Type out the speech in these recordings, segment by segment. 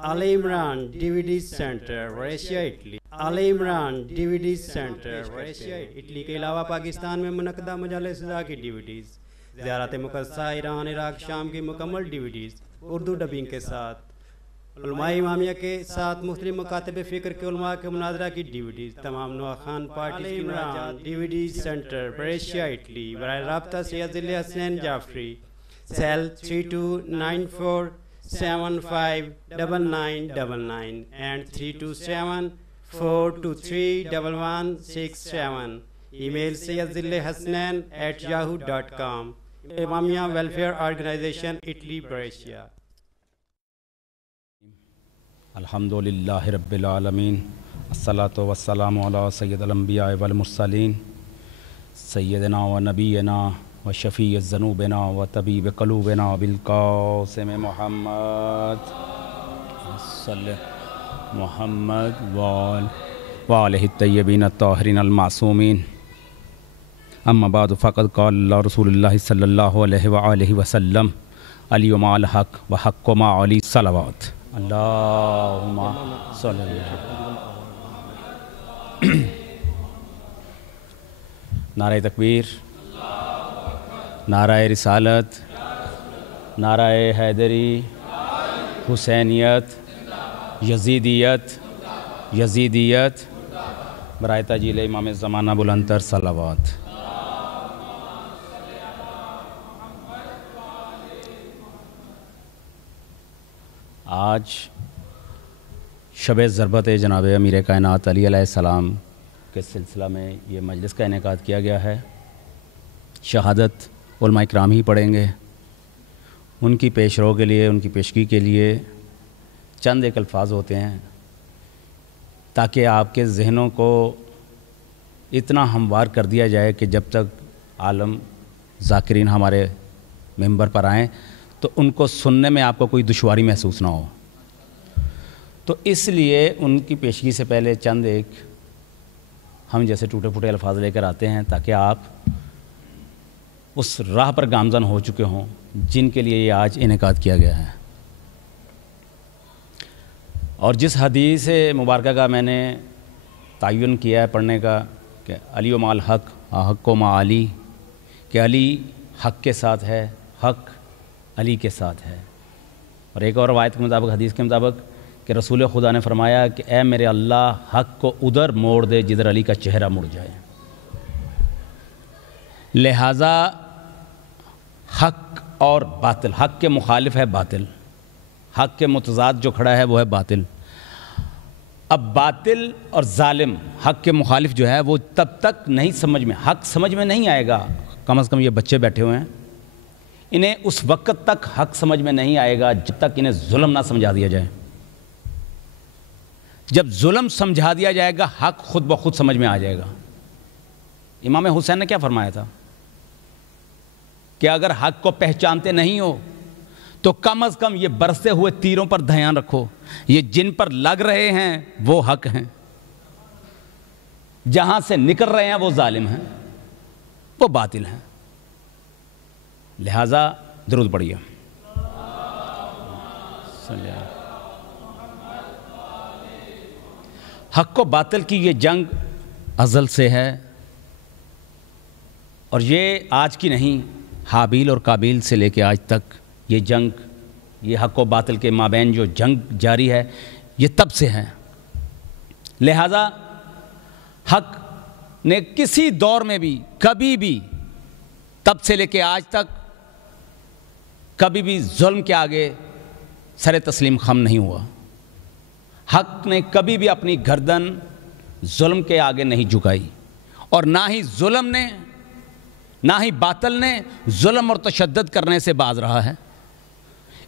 Al Imran DVD Center, Russia, Italy. Al Imran DVD Center, Russia, Italy کے علاوہ پاکستان میں منعقدہ مجالس رضا کی ڈیویڈیز، زیارت مقدسہ ایران عراق شام کی مکمل ڈیویڈیز اردو ڈبنگ کے ساتھ، علماء امامیہ کے ساتھ مختلف مکاتب فکر کے علماء کے مناظرہ کی ڈیویڈیز، تمام نوع خان پارٹیز کی مناجات، ڈیویڈی سینٹر بریشیا اٹلی۔ براہ رابطہ Syed Zil Hasnain Jafri, cell 3294759999 and 327-423-1167۔ Email sayyidhillhasnain@yahoo.com۔ Imamia welfare organisation Italy Brescia. الحمدللہ رب العالمین، الصلاۃ والسلام علی سید الانبیاء والمرسلین، سیدنا و نبینا و شفیع ذنوبنا و طبیب قلوبنا بالقاسم محمد صلی محمد وآلہ الطیبین الطاہرین المعصومین۔ اما بعد فقد قال اللہ رسول اللہ صلی اللہ علیہ وآلہ وسلم علی مع الحق و حق مع علی صلوات۔ اللہم صلی اللہ۔ نعرہ تکبیر، نعرہ رسالت، نعرہ حیدری، حسینیت، یزیدیت، برائے تاجیل امام زمانہ بلندتر صلوات۔ آج شب ضربت جناب امیر کائنات علی علیہ السلام کے سلسلہ میں یہ مجلس کا انعقاد کیا گیا ہے۔ شہادت علماء کرام ہی پڑھیں گے۔ ان کی پیش رو کے لیے، ان کی پیشگی کے لیے چند ایک الفاظ ہوتے ہیں تاکہ آپ کے ذہنوں کو اتنا ہموار کر دیا جائے کہ جب تک عالم ذاکرین ہمارے ممبر پر آئیں تو ان کو سننے میں آپ کو کوئی دشواری محسوس نہ ہو۔ تو اس لیے ان کی پیشگی سے پہلے چند ایک ہم جیسے ٹوٹے پھوٹے الفاظ لے کر آتے ہیں تاکہ آپ اس راہ پر گامزن ہو چکے ہوں جن کے لیے یہ آج انعقاد کیا گیا ہے۔ اور جس حدیث مبارکہ کا میں نے تعین کیا ہے پڑھنے کا کہ علی و مع الحق حق و مع علی، کہ علی حق کے ساتھ ہے، حق علی کے ساتھ ہے۔ اور ایک اور روایت کے مطابق، حدیث کے مطابق، کہ رسول خدا نے فرمایا کہ اے میرے اللہ، حق کو ادھر موڑ دے جدھر علی کا چہرہ مڑ جائے۔ لہٰذا حق اور باطل، حق کے مخالف ہے باطل، حق کے متضاد جو کھڑا ہے وہ ہے باطل۔ اب باطل اور ظالم، حق کے مخالف جو ہے وہ تب تک نہیں سمجھ میں، حق سمجھ میں نہیں آئے گا، کم از کم یہ بچے بیٹھے ہوئے ہیں، انہیں اس وقت تک حق سمجھ میں نہیں آئے گا جب تک انہیں ظلم نہ سمجھا دیا جائے۔ جب ظلم سمجھا دیا جائے گا حق خود بخود سمجھ میں آ جائے گا۔ امام حسین نے کیا فرمایا تھا کہ اگر حق کو پہچانتے نہیں ہو تو کم از کم یہ برستے ہوئے تیروں پر دھیان رکھو، یہ جن پر لگ رہے ہیں وہ حق ہیں، جہاں سے نکل رہے ہیں وہ ظالم ہیں، وہ باطل ہیں۔ لہٰذا درود پڑھیے۔ حق و باطل کی یہ جنگ ازل سے ہے، اور یہ آج کی نہیں، حابیل اور قابیل سے لے کے آج تک یہ جنگ، یہ حق و باطل کے مابین جو جنگ جاری ہے یہ تب سے ہے۔ لہٰذا حق نے کسی دور میں بھی، کبھی بھی، تب سے لے کے آج تک کبھی بھی ظلم کے آگے سر تسلیم خم نہیں ہوا۔ حق نے کبھی بھی اپنی گردن ظلم کے آگے نہیں جھکائی، اور نہ ہی ظلم نے، نہ ہی باطل نے ظلم اور تشدد کرنے سے باز رہا ہے۔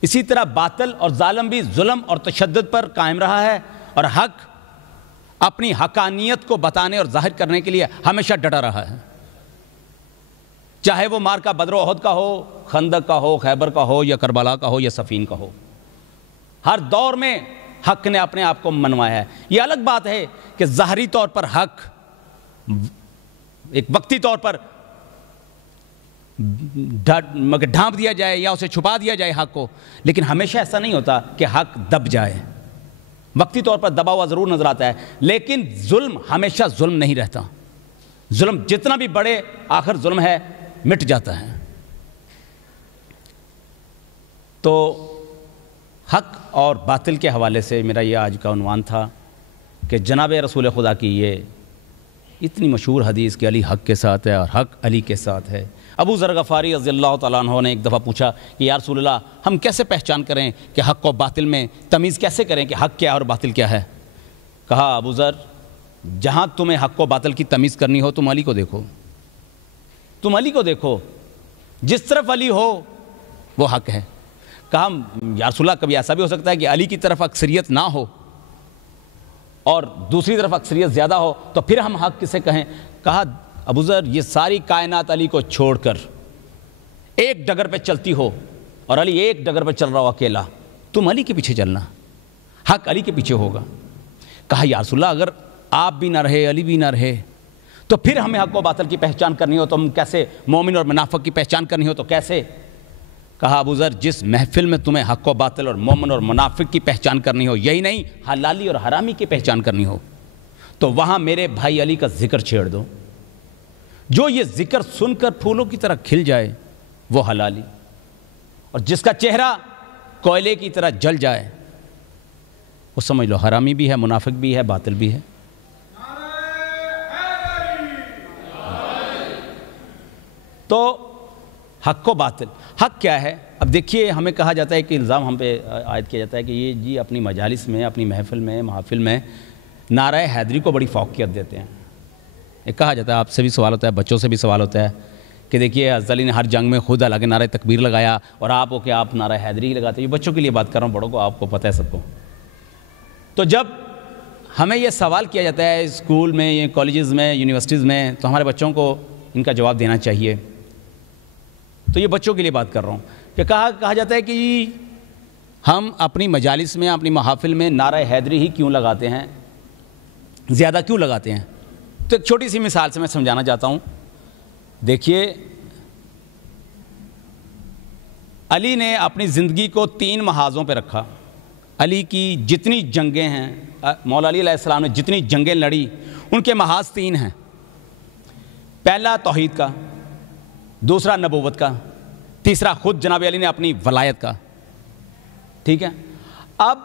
اسی طرح باطل اور ظالم بھی ظلم اور تشدد پر قائم رہا ہے، اور حق اپنی حقانیت کو بتانے اور ظاہر کرنے کے لیے ہمیشہ ڈٹا رہا ہے، چاہے وہ معرکہ بدر و احد کا ہو، خندق کا ہو، خیبر کا ہو، یا کربلا کا ہو، یا صفین کا ہو۔ ہر دور میں حق نے اپنے آپ کو منوایا ہے۔ یہ الگ بات ہے کہ ظاہری طور پر حق ایک وقتی طور پر ڈھانپ دیا جائے یا اسے چھپا دیا جائے حق کو، لیکن ہمیشہ ایسا نہیں ہوتا کہ حق دب جائے۔ وقتی طور پر دبا ہوا ضرور نظر آتا ہے، لیکن ظلم ہمیشہ ظلم نہیں رہتا. ظلم جتنا بھی بڑے آخر ظلم ہے مٹ جاتا ہے. تو حق اور باطل کے حوالے سے میرا یہ آج کا عنوان تھا کہ جناب رسول خدا کی یہ اتنی مشہور حدیث کہ علی حق کے ساتھ ہے اور حق علی کے ساتھ ہے. ابو ذر غفاری رضی اللہ تعالیٰ عنہ نے ایک دفعہ پوچھا کہ یا رسول اللہ ہم کیسے پہچان کریں کہ حق و باطل میں تمیز کیسے کریں کہ حق کیا ہے اور باطل کیا ہے؟ کہا ابو ذر جہاں تمہیں حق و باطل کی تمیز کرنی ہو تم علی کو دیکھو، تم علی کو دیکھو، جس طرف علی ہو وہ حق ہے. کہا یا رسول اللہ کبھی ایسا بھی ہو سکتا ہے کہ علی کی طرف اکثریت نہ ہو اور دوسری طرف اکثریت زیادہ ہو تو پھر ہم حق کسے کہیں؟ کہا ابو ذر یہ ساری کائنات علی کو چھوڑ کر ایک ڈگر پہ چلتی ہو اور علی ایک ڈگر پہ چل رہا ہو اکیلا، تم علی کے پیچھے چلنا، حق علی کے پیچھے ہوگا. کہا یا رسول اللہ اگر آپ بھی نہ رہے علی بھی نہ رہے تو پھر ہمیں حق و باطل کی پہچان کرنی ہو تو ہم کیسے، مومن اور منافق کی پہچان کرنی ہو تو کیسے؟ کہا ابو ذر جس محفل میں تمہیں حق و باطل اور مومن اور منافق کی پہچان کرنی ہو، یہی نہیں حلالی اور حرامی کی پہچان کرنی ہو، تو وہاں میرے بھائی علی کا ذکر چھیڑ دو. جو یہ ذکر سن کر پھولوں کی طرح کھل جائے وہ حلالی، اور جس کا چہرہ کوئلے کی طرح جل جائے وہ سمجھ لو حرامی بھی ہے، منافق بھی ہے، باطل بھی ہے. تو حق و باطل، حق کیا ہے؟ اب دیکھیے ہمیں کہا جاتا ہے کہ الزام ہم پہ عائد کیا جاتا ہے کہ یہ جی اپنی مجالس میں، اپنی محفل میں نعرہ حیدری کو بڑی فوقیت دیتے ہیں. یہ کہا جاتا ہے، آپ سے بھی سوال ہوتا ہے، بچوں سے بھی سوال ہوتا ہے کہ دیکھیے حضرت علی نے ہر جنگ میں خود الگ نعرہ تکبیر لگایا اور آپ ہو کہ آپ نعرہ حیدری ہی لگاتے ہیں. یہ بچوں کے لیے بات کر رہا ہوں، بڑوں کو آپ کو پتہ ہے سب کو. تو جب ہمیں یہ سوال کیا جاتا ہے اسکول میں، یہ کالجز میں، یونیورسٹیز میں، تو ہمارے بچوں کو ان کا جواب دینا چاہیے. تو یہ بچوں کے لیے بات کر رہا ہوں کہ کہا جاتا ہے کہ ہم اپنی مجالس میں، اپنی محافل میں نعرہ حیدری ہی کیوں لگاتے ہیں، زیادہ کیوں لگاتے ہیں؟ تو ایک چھوٹی سی مثال سے میں سمجھانا چاہتا ہوں. دیکھیے علی نے اپنی زندگی کو 3 محاذوں پہ رکھا. علی کی جتنی جنگیں ہیں، مولا علی علیہ السلام نے جتنی جنگیں لڑی ان کے محاذ 3 ہیں. پہلا توحید کا، دوسرا نبوت کا، تیسرا خود جناب علی نے اپنی ولایت کا. ٹھیک ہے، اب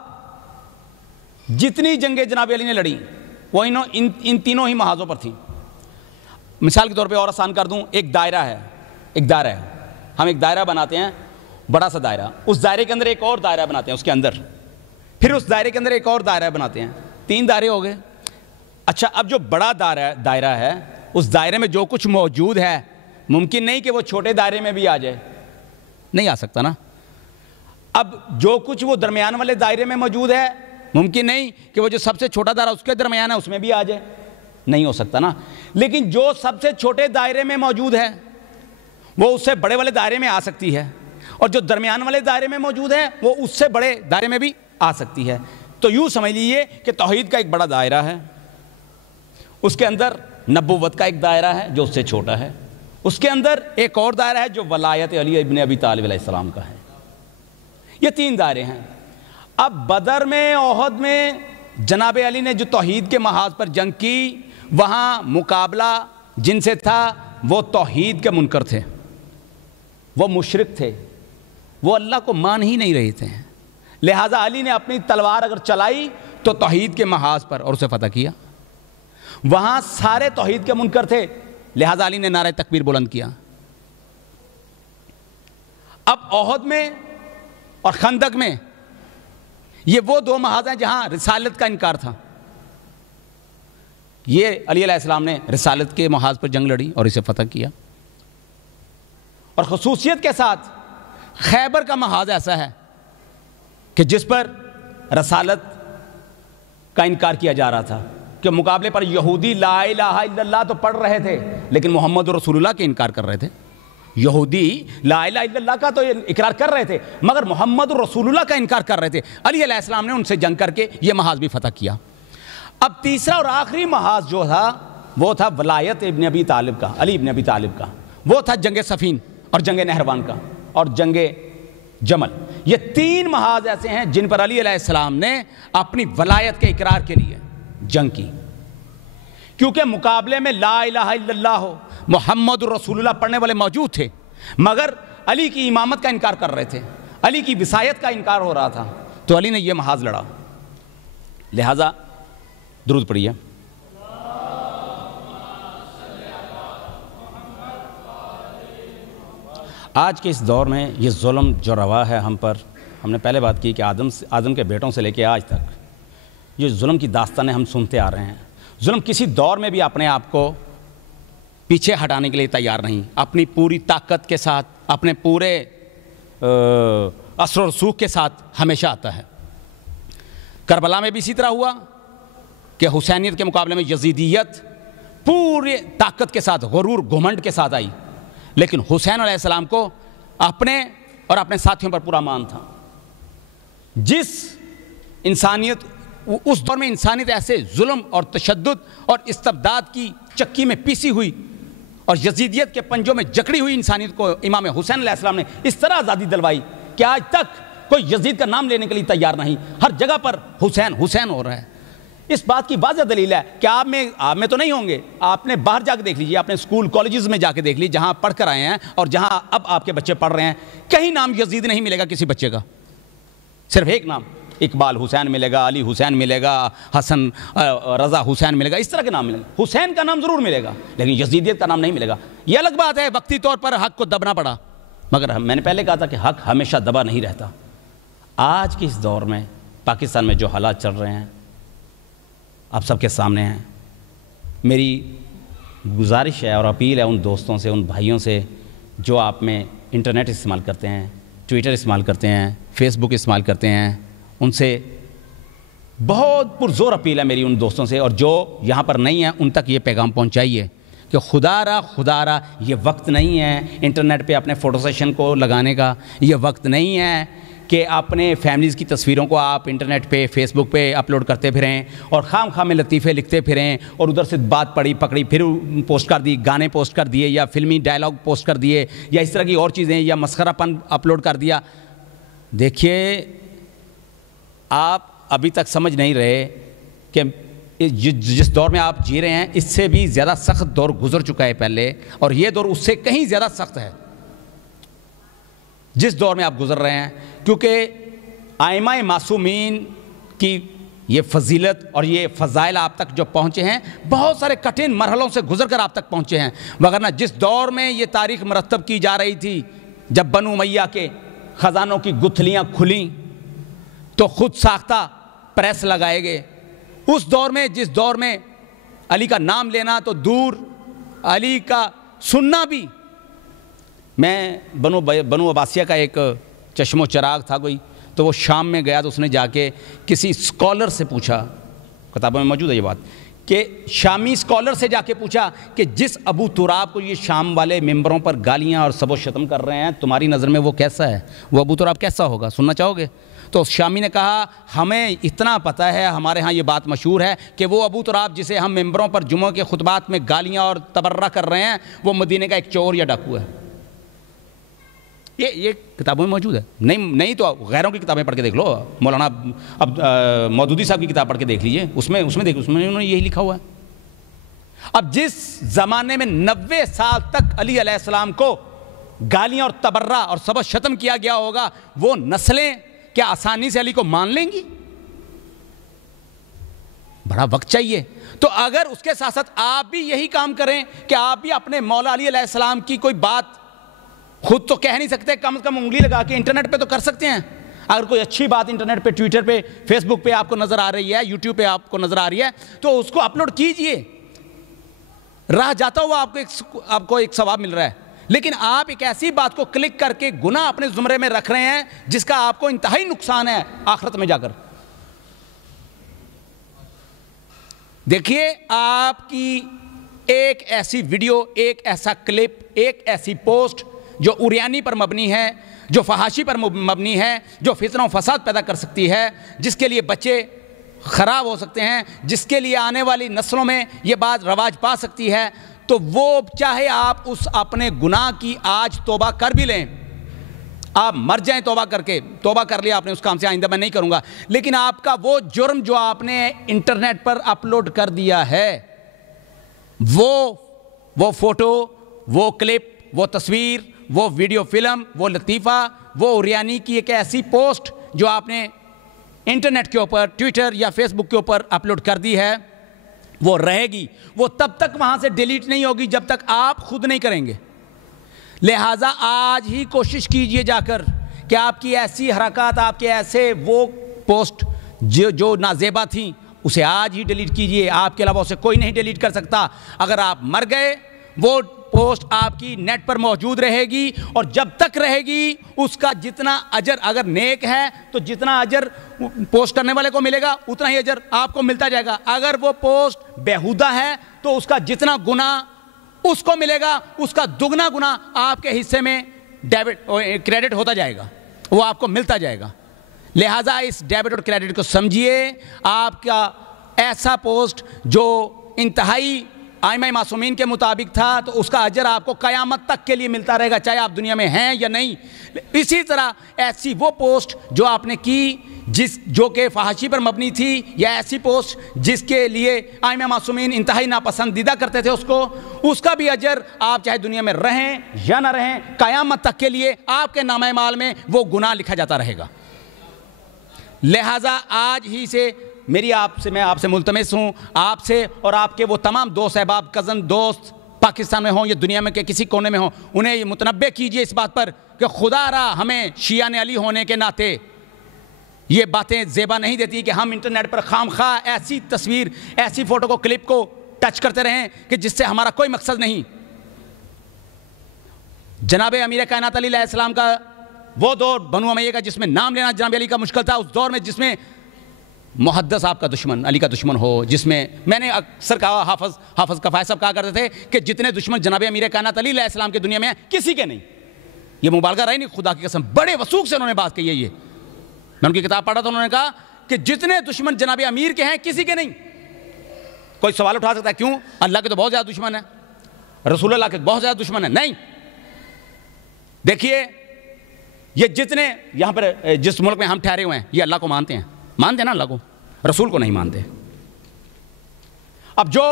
جتنی جنگیں جناب علی نے لڑی وہ ان تینوں ہی محاذوں پر تھیں. مثال کے طور پہ اور آسان کر دوں، ایک دائرہ ہے. ہم ایک دائرہ بناتے ہیں، بڑا سا دائرہ، اس دائرے کے اندر ایک اور دائرہ بناتے ہیں اس کے اندر، پھر اس دائرے کے اندر ایک اور دائرہ بناتے ہیں، 3 دائرے ہو گئے. اچھا اب جو بڑا دائرہ ہے اس دائرے میں جو کچھ موجود ہے ممکن نہیں کہ وہ چھوٹے دائرے میں بھی آ جائے، نہیں آ سکتا نا. اب جو کچھ وہ درمیان والے دائرے میں موجود ہے ممکن نہیں کہ وہ جو سب سے چھوٹا دائرہ اس کے درمیان ہے اس میں بھی آ جائے، نہیں ہو سکتا نا. لیکن جو سب سے چھوٹے دائرے میں موجود ہے وہ اس سے بڑے والے دائرے میں آ سکتی ہے، اور جو درمیان والے دائرے میں موجود ہے وہ اس سے بڑے دائرے میں بھی آ سکتی ہے. تو یوں سمجھ لیجئے کہ توحید کا ایک بڑا دائرہ ہے، اس کے اندر نبوت کا ایک دائرہ ہے جو اس سے چھوٹا ہے، اس کے اندر ایک اور دائرہ ہے جو ولایت علی ابن ابی طالب علیہ السلام کا ہے. یہ 3 دائرے ہیں. اب بدر میں، احد میں جناب علی نے جو توحید کے محاذ پر جنگ کی، وہاں مقابلہ جن سے تھا وہ توحید کے منکر تھے، وہ مشرک تھے، وہ اللہ کو مان ہی نہیں رہے تھے. لہٰذا علی نے اپنی تلوار اگر چلائی تو توحید کے محاذ پر اور اسے فتح کیا. وہاں سارے توحید کے منکر تھے، لہٰذا علی نے نعرہ تکبیر بلند کیا. اب احد میں اور خندق میں یہ وہ 2 محاذ ہیں جہاں رسالت کا انکار تھا. یہ علی علیہ السلام نے رسالت کے محاذ پر جنگ لڑی اور اسے فتح کیا. اور خصوصیت کے ساتھ خیبر کا محاذ ایسا ہے کہ جس پر رسالت کا انکار کیا جا رہا تھا، کہ مقابلے پر یہودی لا الہ الا اللہ تو پڑھ رہے تھے لیکن محمد رسول اللہ کے انکار کر رہے تھے. یہودی لا الہ الا اللہ کا تو اقرار کر رہے تھے مگر محمد رسول اللہ کا انکار کر رہے تھے. علی علیہ السلام نے ان سے جنگ کر کے یہ محاذ بھی فتح کیا. اب تیسرا اور آخری محاذ جو تھا وہ تھا ولایت ابن ابی طالب کا، علی ابن ابی طالب کا. وہ تھا جنگ صفین اور جنگ نہروان کا اور جنگ جمل. یہ 3 محاذ ایسے ہیں جن پر علی علیہ السلام نے اپنی ولایت کے اقرار کے لیے جنگ کی. کیونکہ مقابلے میں لا الہ الا اللہ محمد رسول اللہ پڑھنے والے موجود تھے، مگر علی کی امامت کا انکار کر رہے تھے، علی کی وصایت کا انکار ہو رہا تھا، تو علی نے یہ محاذ لڑا. لہٰذا درود پڑھیے. آج کے اس دور میں یہ ظلم جو روا ہے ہم پر، ہم نے پہلے بات کی کہ آدم کے بیٹوں سے لے کے آج تک یہ ظلم کی داستانیں ہم سنتے آ رہے ہیں. ظلم کسی دور میں بھی اپنے آپ کو پیچھے ہٹانے کے لیے تیار نہیں، اپنی پوری طاقت کے ساتھ، اپنے پورے اثر و رسوخ کے ساتھ ہمیشہ آتا ہے. کربلا میں بھی اسی طرح ہوا کہ حسینیت کے مقابلے میں یزیدیت پورے طاقت کے ساتھ، غرور گھمنڈ کے ساتھ آئی، لیکن حسین علیہ السلام کو اپنے اور اپنے ساتھیوں پر پورا مان تھا. جس انسانیت، اس دور میں انسانیت ایسے ظلم اور تشدد اور استبداد کی چکی میں پیسی ہوئی اور یزیدیت کے پنجوں میں جکڑی ہوئی انسانیت کو امام حسین علیہ السلام نے اس طرح آزادی دلوائی کہ آج تک کوئی یزید کا نام لینے کے لیے تیار نہیں، ہر جگہ پر حسین حسین ہو رہا ہے. اس بات کی واضح دلیل ہے کہ آپ میں تو نہیں ہوں گے، آپ نے باہر جا کے دیکھ لیجیے، اپنے اسکول کالجز میں جا کے دیکھ لیجیے جہاں پڑھ کر آئے ہیں اور جہاں اب آپ کے بچے پڑھ رہے ہیں، کہیں نام یزید نہیں ملے گا کسی بچے کا، صرف ایک نام اقبال حسین ملے گا، علی حسین ملے گا، حسن رضا حسین ملے گا، اس طرح کے نام ملیں گے. حسین کا نام ضرور ملے گا لیکن یزیدیت کا نام نہیں ملے گا. یہ الگ بات ہے وقتی طور پر حق کو دبنا پڑا، مگر میں نے پہلے کہا تھا کہ حق ہمیشہ دبا نہیں رہتا. آج کے اس دور میں پاکستان میں جو حالات چل رہے ہیں آپ سب کے سامنے ہیں. میری گزارش ہے اور اپیل ہے ان دوستوں سے، ان بھائیوں سے جو آپ میں انٹرنیٹ استعمال کرتے ہیں، ٹویٹر استعمال کرتے ہیں، فیس بک استعمال کرتے ہیں، ان سے بہت پرزور اپیل ہے میری ان دوستوں سے، اور جو یہاں پر نہیں ہیں ان تک یہ پیغام پہنچائیے کہ خدا را یہ وقت نہیں ہے انٹرنیٹ پہ اپنے فوٹو سیشن کو لگانے کا، یہ وقت نہیں ہے کہ اپنے فیملیز کی تصویروں کو آپ انٹرنیٹ پہ فیس بک پہ اپلوڈ کرتے پھریں اور خام خام میں لطیفے لکھتے پھریں اور ادھر سے بات پکڑی پھر پوسٹ کر دی، گانے پوسٹ کر دیے یا فلمی ڈائلاگ پوسٹ کر دیے یا اس طرح کی اور چیزیں یا مسخرہ پن اپلوڈ کر دیا. دیکھیے آپ ابھی تک سمجھ نہیں رہے کہ جس دور میں آپ جی رہے ہیں اس سے بھی زیادہ سخت دور گزر چکا ہے پہلے، اور یہ دور اس سے کہیں زیادہ سخت ہے جس دور میں آپ گزر رہے ہیں. کیونکہ ائمہ معصومین کی یہ فضیلت اور یہ فضائل آپ تک جو پہنچے ہیں بہت سارے کٹھن مرحلوں سے گزر کر آپ تک پہنچے ہیں، وگرنہ جس دور میں یہ تاریخ مرتب کی جا رہی تھی جب بنو امیہ کے خزانوں کی گتھلیاں کھلیں تو خود ساختہ پریس لگائے گئے، اس دور میں جس دور میں علی کا نام لینا تو دور، علی کا سننا بھی. میں بنو عباسیہ کا ایک چشم و چراغ تھا کوئی، تو وہ شام میں گیا تو اس نے جا کے کسی اسکالر سے پوچھا، کتابوں میں موجود ہے یہ بات، کہ شامی اسکالر سے جا کے پوچھا کہ جس ابو تراب کو یہ شام والے ممبروں پر گالیاں اور سب و شتم کر رہے ہیں تمہاری نظر میں وہ کیسا ہے، وہ ابو تراب کیسا ہوگا، سننا چاہو گے؟ تو اس شامی نے کہا ہمیں اتنا پتہ ہے، ہمارے ہاں یہ بات مشہور ہے کہ وہ ابو تراب جسے ہم ممبروں پر جمعہ کے خطبات میں گالیاں اور تبرہ کر رہے ہیں وہ مدینے کا ایک چور یا ڈاکو ہے. یہ کتابوں میں موجود ہے، نہیں تو غیروں کی کتابیں پڑھ کے دیکھ لو، مولانا مودودی صاحب کی کتاب پڑھ کے دیکھ لیجئے، اس میں انہوں نے یہی لکھا ہوا ہے. اب جس زمانے میں 90 سال تک علی علیہ السلام کو گالیاں اور تبرہ اور سب و شتم کیا گیا ہوگا، وہ نسلیں کیا آسانی سے علی کو مان لیں گی؟ بڑا وقت چاہیے. تو اگر اس کے ساتھ ساتھ آپ بھی یہی کام کریں کہ آپ بھی اپنے مولا علی علیہ السلام کی کوئی بات خود تو کہہ نہیں سکتے، کم از کم انگلی لگا کے انٹرنیٹ پہ تو کر سکتے ہیں. اگر کوئی اچھی بات انٹرنیٹ پہ، ٹویٹر پہ، فیس بک پہ آپ کو نظر آ رہی ہے، یوٹیوب پہ آپ کو نظر آ رہی ہے تو اس کو اپلوڈ کیجئے، راہ جاتا ہوا آپ کو ایک ثواب مل رہا ہے. لیکن آپ ایک ایسی بات کو کلک کر کے گناہ اپنے زمرے میں رکھ رہے ہیں جس کا آپ کو انتہائی نقصان ہے آخرت میں جا کر. دیکھیے آپ کی ایک ایسی ویڈیو، ایک ایسا کلپ، ایک ایسی پوسٹ جو عریانی پر مبنی ہے، جو فحاشی پر مبنی ہے، جو فتنہ و فساد پیدا کر سکتی ہے، جس کے لیے بچے خراب ہو سکتے ہیں، جس کے لیے آنے والی نسلوں میں یہ بات رواج پا سکتی ہے، تو وہ چاہے آپ اس اپنے گناہ کی آج توبہ کر بھی لیں، آپ مر جائیں توبہ کر کے، توبہ کر لیا آپ نے اس کام سے، آئندہ میں نہیں کروں گا، لیکن آپ کا وہ جرم جو آپ نے انٹرنیٹ پر اپلوڈ کر دیا ہے، وہ فوٹو، وہ کلپ، وہ تصویر، وہ ویڈیو فلم، وہ لطیفہ، وہ اوریانی کی ایک ایسی پوسٹ جو آپ نے انٹرنیٹ کے اوپر، ٹویٹر یا فیس بک کے اوپر اپلوڈ کر دی ہے، وہ رہے گی، وہ تب تک وہاں سے ڈیلیٹ نہیں ہوگی جب تک آپ خود نہیں کریں گے۔ لہٰذا آج ہی کوشش کیجئے جا کر کہ آپ کی ایسی حرکات، آپ کے ایسے وہ پوسٹ جو نازیبا تھیں، اسے آج ہی ڈیلیٹ کیجئے، آپ کے علاوہ اسے کوئی نہیں ڈیلیٹ کر سکتا۔ اگر آپ مر گئے، وہ پوسٹ آپ کی نیٹ پر موجود رہے گی، اور جب تک رہے گی اس کا جتنا اجر، اگر نیک ہے تو جتنا اجر پوسٹ کرنے والے کو ملے گا اتنا ہی اجر آپ کو ملتا جائے گا، اگر وہ پوسٹ بیہودہ ہے تو اس کا جتنا گناہ اس کو ملے گا اس کا دگنا گناہ آپ کے حصے میں کریڈٹ ہوتا جائے گا، وہ آپ کو ملتا جائے گا۔ لہٰذا اس ڈیبٹ اور کریڈٹ کو سمجھیے۔ آپ کا ایسا پوسٹ جو انتہائی ائمہ معصومین کے مطابق تھا تو اس کا اجر آپ کو قیامت تک کے لیے ملتا رہے گا، چاہے آپ دنیا میں ہیں یا نہیں۔ اسی طرح ایسی وہ پوسٹ جو آپ نے کی جو کہ فحاشی پر مبنی تھی، یا ایسی پوسٹ جس کے لیے ائمہ معصومین انتہائی ناپسندیدہ کرتے تھے اس کا بھی اجر آپ چاہے دنیا میں رہیں یا نہ رہیں، قیامت تک کے لیے آپ کے نامہ اعمال میں وہ گناہ لکھا جاتا رہے گا۔ لہٰذا آج ہی سے میں آپ سے ملتمس ہوں، آپ سے اور آپ کے وہ تمام دوست احباب، کزن دوست پاکستان میں ہوں یا دنیا میں کے کسی کونے میں ہوں، انہیں یہ متنبہ کیجئے اس بات پر کہ خدا را ہمیں شیعہ علی ہونے کے ناطے یہ باتیں زیبا نہیں دیتی کہ ہم انٹرنیٹ پر خام خواہ ایسی تصویر، ایسی فوٹو کو، کلپ کو ٹچ کرتے رہیں کہ جس سے ہمارا کوئی مقصد نہیں۔ جناب امیر کائنات علیہ السلام کا وہ دور بنو امیہ کا جس میں نام لینا جناب علی کا مشکل تھا، اس دور میں جس میں محدث آپ کا دشمن، علی کا دشمن ہو، جس میں نے اکثر کہا، حافظ کفایہ صاحب کہا کرتے تھے کہ جتنے دشمن جناب امیر کائنات علیہ السلام کے دنیا میں ہیں کسی کے نہیں۔ یہ مبالغہ رہی نہیں، خدا کی قسم بڑے وثوق سے انہوں نے بات کہی ہے۔ یہ میں ان کی کتاب پڑھا تھا، انہوں نے کہا کہ جتنے دشمن جناب امیر کے ہیں کسی کے نہیں۔ کوئی سوال اٹھا سکتا ہے کیوں؟ اللہ کے تو بہت زیادہ دشمن ہیں، رسول اللہ کے بہت زیادہ دشمن ہیں۔ نہیں، دیکھیے یہ جتنے یہاں پر جس ملک میں ہم ٹھہرے ہوئے ہیں یہ اللہ کو مانتے ہیں نا، اللہ کو، رسول کو نہیں مانتے۔ اب جو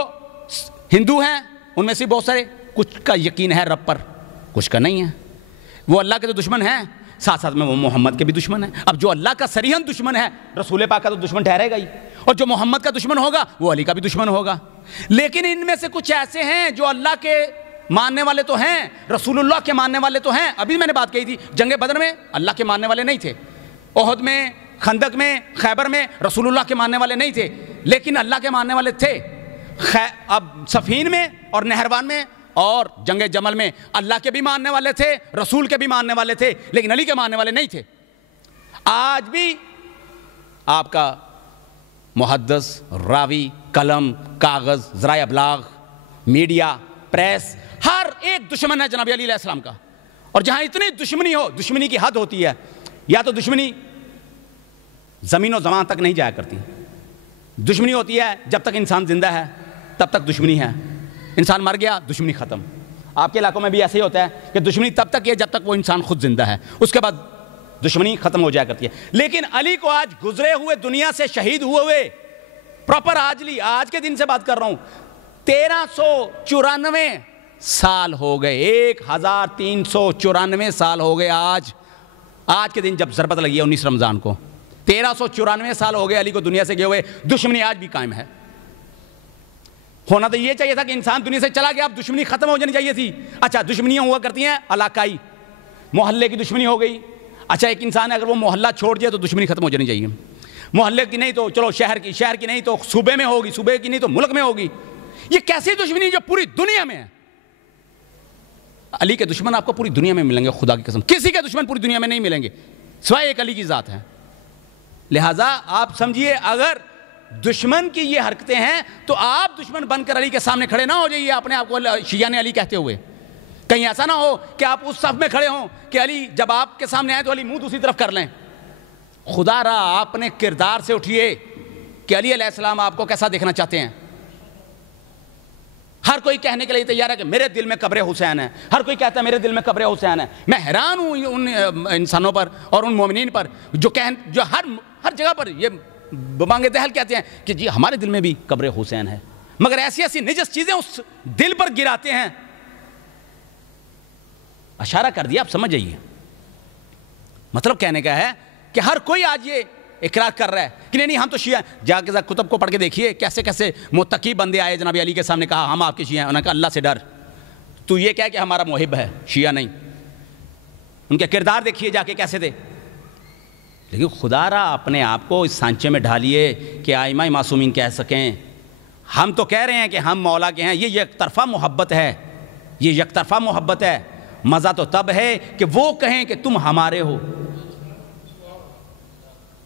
ہندو ہیں ان میں سے بہت سارے کچھ کا یقین ہے رب پر، کچھ کا نہیں ہے، وہ اللہ کے تو دشمن ہیں، ساتھ ساتھ میں وہ محمد کے بھی دشمن ہیں۔ اب جو اللہ کا صریحاً دشمن ہے رسول پاک کا تو دشمن ٹھہرے گا ہی، اور جو محمد کا دشمن ہوگا وہ علی کا بھی دشمن ہوگا۔ لیکن ان میں سے کچھ ایسے ہیں جو اللہ کے ماننے والے تو ہیں، رسول اللہ کے ماننے والے تو ہیں۔ ابھی میں نے بات کہی تھی، جنگ بدر میں اللہ کے ماننے والے نہیں تھے، احد میں، خندق میں، خیبر میں رسول اللہ کے ماننے والے نہیں تھے، لیکن اللہ کے ماننے والے تھے۔ اب صفین میں اور نہروان میں اور جنگ جمل میں اللہ کے بھی ماننے والے تھے، رسول کے بھی ماننے والے تھے، لیکن علی کے ماننے والے نہیں تھے۔ آج بھی آپ کا محدث، راوی، قلم، کاغذ، ذرائع ابلاغ، میڈیا، پریس، ہر ایک دشمن ہے جناب علی علیہ السلام کا۔ اور جہاں اتنی دشمنی ہو، دشمنی کی حد ہوتی ہے، یا تو دشمنی زمین و زمان تک نہیں جایا کرتی، دشمنی ہوتی ہے جب تک انسان زندہ ہے تب تک دشمنی ہے، انسان مر گیا دشمنی ختم۔ آپ کے علاقوں میں بھی ایسے ہی ہوتا ہے کہ دشمنی تب تک ہے جب تک وہ انسان خود زندہ ہے، اس کے بعد دشمنی ختم ہو جایا کرتی ہے۔ لیکن علی کو آج گزرے ہوئے دنیا سے شہید ہوئے پراپر آج کے دن سے بات کر رہا ہوں، 1394 سال ہو گئے، 1394 سال ہو گئے آج کے دن جب ضربت لگی ہے 19 رمضان کو، 1394 سال ہو گئے علی کو دنیا سے گئے ہوئے، دشمنی آج بھی قائم ہے۔ ہونا تو یہ چاہیے تھا کہ انسان دنیا سے چلا گیا، اب دشمنی ختم ہو جانی چاہیے تھی۔ اچھا دشمنیاں ہوا کرتی ہیں علاقائی، محلے کی دشمنی ہو گئی، اچھا ایک انسان اگر وہ محلہ چھوڑ دیا تو دشمنی ختم ہو جانی چاہیے، محلے کی نہیں تو چلو شہر کی نہیں تو صوبے میں ہوگی، صوبے کی نہیں تو ملک میں ہوگی۔ یہ کیسی دشمنی جو پوری دنیا میں ہے؟ علی کے دشمن آپ کو پوری دنیا میں ملیں گے، خدا کی قسم کسی کے دشمن پوری دنیا میں نہیں ملیں گے سوائے ایک علی کی ذات ہے۔ لہٰذا آپ سمجھیے اگر دشمن کی یہ حرکتیں ہیں تو آپ دشمن بن کر علی کے سامنے کھڑے نہ ہو جائیے اپنے آپ کو شیعہ علی کہتے ہوئے، کہیں ایسا نہ ہو کہ آپ اس صف میں کھڑے ہوں کہ علی جب آپ کے سامنے آئے تو علی منہ دوسری طرف کر لیں۔ خدا را آپ اپنے کردار سے اٹھیے کہ علی علیہ السلام آپ کو کیسا دیکھنا چاہتے ہیں۔ ہر کوئی کہنے کے لیے تیار ہے کہ میرے دل میں قبر حسین ہے، ہر کوئی کہتا ہے میرے دل میں قبر حسین ہے۔ میں حیران ہوں ان انسانوں پر اور ان مومنین پر جو ہر جگہ پر یہ بانگ دہل کہتے ہیں کہ جی ہمارے دل میں بھی قبر حسین ہے، مگر ایسی ایسی نجس چیزیں اس دل پر گراتے ہیں۔ اشارہ کر دیا، آپ سمجھ جائیے۔ مطلب کہنے کا ہے کہ ہر کوئی آج یہ اقرار کر رہا ہے کہ نہیں ہم تو شیعہ، جا کے کتب کو پڑھ کے دیکھیے کیسے کیسے متقی بندے آئے جناب علی کے سامنے، کہا ہم آپ کے شیعہ ہیں، انہوں نے کہا اللہ سے ڈر، تو یہ کہہ کہ ہمارا محب ہے، شیعہ نہیں۔ ان کے کردار دیکھیے جا کے کیسے تھے۔ لیکن خدا را اپنے آپ کو اس سانچے میں ڈھالیے کہ ائمہ معصومین کہہ سکیں ہم تو کہہ رہے ہیں کہ ہم مولا کے ہیں۔ یہ یک طرفہ محبت ہے، یہ یک طرفہ محبت ہے۔ مزہ تو تب ہے کہ وہ کہیں کہ تم ہمارے ہو۔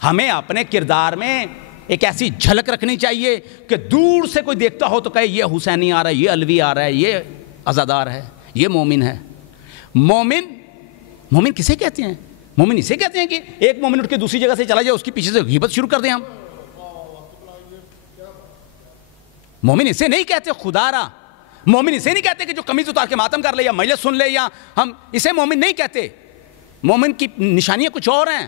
ہمیں اپنے کردار میں ایک ایسی جھلک رکھنی چاہیے کہ دور سے کوئی دیکھتا ہو تو کہے یہ حسینی آ رہا ہے، یہ علوی آ رہا ہے، یہ عزادار ہے، یہ مومن ہے۔ مومن کسے کہتے ہیں؟ مومن اسے کہتے ہیں کہ ایک مومن اٹھ کے دوسری جگہ سے چلا جائے، اس کے پیچھے سے غیبت شروع کر دیں ہم۔ مومن اسے نہیں کہتے خدا را، مومن اسے نہیں کہتے کہ جو قمیض اتار کے ماتم کر لے یا مجلس سن لے، یا ہم اسے مومن نہیں کہتے۔ مومن کی نشانیاں کچھ اور ہیں۔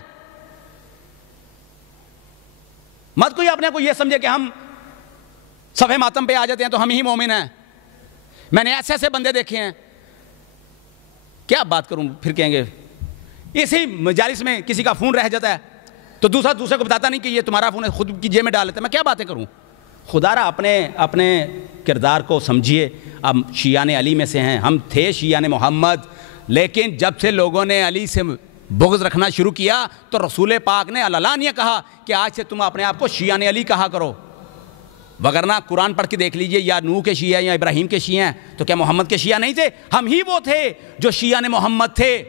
مت کوئی اپنے کو یہ سمجھے کہ ہم صفحہ ماتم پہ آ جاتے ہیں تو ہم ہی مومن ہیں۔ میں نے ایسے ایسے بندے دیکھے ہیں، کیا بات کروں، پھر کہیں گے اسی مجالس میں کسی کا فون رہ جاتا ہے تو دوسرے کو بتاتا نہیں کہ یہ تمہارا فون ہے، خود کی جیب میں ڈال لیتا ہے۔ میں کیا باتیں کروں؟ خدا را اپنے کردار کو سمجھیے۔ اب شیعان علی میں سے ہیں، ہم تھے شیعان محمد، لیکن جب سے لوگوں نے علی سے بغض رکھنا شروع کیا تو رسول پاک نے علانیہ کہا کہ آج سے تم اپنے آپ کو شیعان علی کہا کرو، وگرنہ قرآن پڑھ کے دیکھ لیجئے، یا نوح کے شیعہ یا ابراہیم کے شیعہ ہیں تو کیا محمد کے شیعہ نہیں تھے؟ ہم ہی وہ تھے جو شیعان محمد تھے،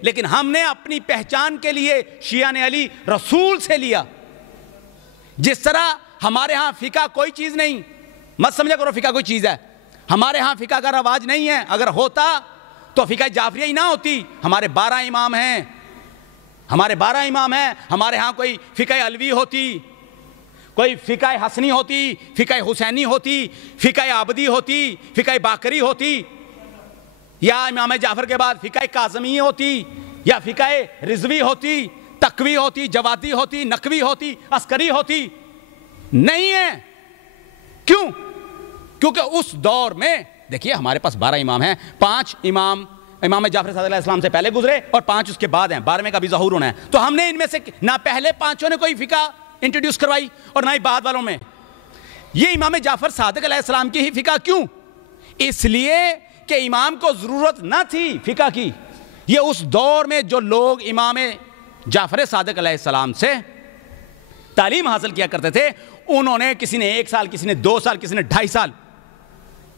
لیکن ہم نے اپنی پہچان کے لیے شیعان علی رسول سے لیا۔ جس طرح ہمارے ہاں فقہ کوئی چیز نہیں، مت سمجھا کرو فقہ کوئی چیز ہے، ہمارے ہاں فقہ کا رواج نہیں ہے۔ اگر ہوتا تو فقہ جعفریہ ہی نہ ہوتی۔ ہمارے 12 امام ہیں، ہمارے ہاں کوئی فقہ علوی ہوتی، کوئی فقہ حسنی ہوتی، فقہ حسینی ہوتی، فقہ عابدی ہوتی، فقہ باقری ہوتی، یا امام جعفر کے بعد فقہ کاظمی ہوتی، یا فقہ رضوی ہوتی، تقوی ہوتی، جوادی ہوتی، نقوی ہوتی، عسکری ہوتی۔ نہیں ہے۔ کیوں؟ کیونکہ اس دور میں دیکھیے ہمارے پاس 12 امام ہیں، 5 امام جعفر صادق علیہ السلام سے پہلے گزرے اور 5 اس کے بعد ہیں، 12ویں کا بھی ظہور ہونا ہے۔ تو ہم نے ان میں سے نہ پہلے 5 نے کوئی فقہ انٹروڈیوس کروائی اور نہ ہی بعد والوں میں۔ یہ امام جعفر صادق علیہ السلام کی ہی فقہ کیوں؟ اس لیے کہ امام کو ضرورت نہ تھی فقہ کی۔ یہ اس دور میں جو لوگ امام جعفر صادق علیہ السلام سے تعلیم حاصل کیا کرتے تھے، انہوں نے کسی نے 1 سال، کسی نے 2 سال، کسی نے 2.5 سال،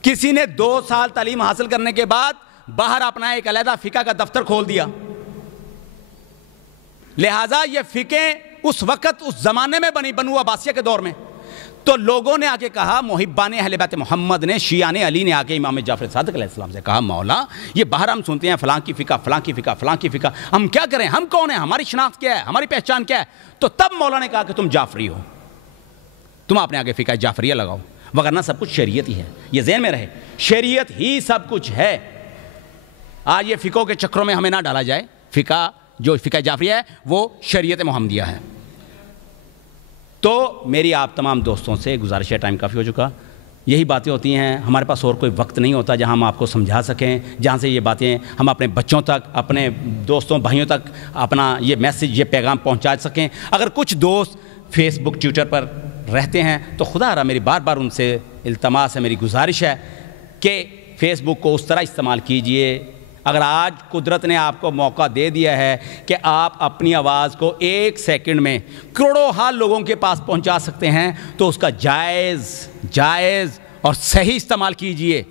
کسی نے 2 سال تعلیم حاصل کرنے کے بعد باہر اپنا ایک علیحدہ فقہ کا دفتر کھول دیا۔ لہٰذا یہ فقہ اس وقت اس زمانے میں بنو عباسیہ کے دور میں، تو لوگوں نے آگے کہا، محبان اہل بیت محمد نے، شیعان علی نے آگے امام جعفر صادق علیہ السلام سے کہا، مولا یہ باہر ہم سنتے ہیں فلاں کی فقہ، فلاں کی فقہ، فلاں کی فقہ، ہم کیا کریں؟ ہم کون ہیں؟ ہماری شناخت کیا ہے؟ ہماری پہچان کیا ہے؟ تو تب مولا نے کہا کہ تم جعفری ہو، تم اپنے آگے فقہ جعفریہ لگاؤ، وگرنہ سب کچھ شریعت ہی ہے۔ یہ ذہن میں رہے، شریعت ہی سب کچھ ہے۔ آج یہ فقہوں کے چکروں میں ہمیں نہ ڈالا جائے۔ فقہ جو فقہ جعفریہ ہے وہ شریعت محمدیہ ہے۔ تو میری آپ تمام دوستوں سے گزارش ہے، ٹائم کافی ہو چکا، یہی باتیں ہوتی ہیں، ہمارے پاس اور کوئی وقت نہیں ہوتا جہاں ہم آپ کو سمجھا سکیں، جہاں سے یہ باتیں ہم اپنے بچوں تک، اپنے دوستوں بھائیوں تک اپنا یہ میسج، یہ پیغام پہنچا سکیں۔ اگر کچھ دوست فیس بک ٹویٹر پر رہتے ہیں تو خدا را میری بار بار ان سے التماس ہے، میری گزارش ہے کہ فیس بک کو اس طرح استعمال کیجئے۔ اگر آج قدرت نے آپ کو موقع دے دیا ہے کہ آپ اپنی آواز کو 1 سیکنڈ میں کروڑوں حال لوگوں کے پاس پہنچا سکتے ہیں تو اس کا جائز اور صحیح استعمال کیجئے۔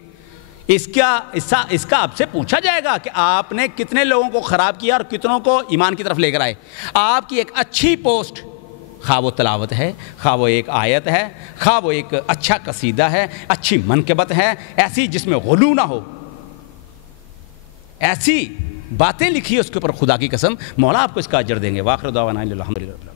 اس کا آپ سے پوچھا جائے گا کہ آپ نے کتنے لوگوں کو خراب کیا اور کتنوں کو ایمان کی طرف لے کر آئے۔ آپ کی ایک اچھی پوسٹ، خواہ وہ تلاوت ہے، خواہ وہ ایک آیت ہے، خواہ وہ ایک اچھا قصیدہ ہے، اچھی منقبت ہے، ایسی جس میں غلو نہ ہو، ایسی باتیں لکھی اس کے اوپر، خدا کی قسم مولا آپ کو اس کا اجر دیں گے۔ واخر دعوانا الحمدللہ۔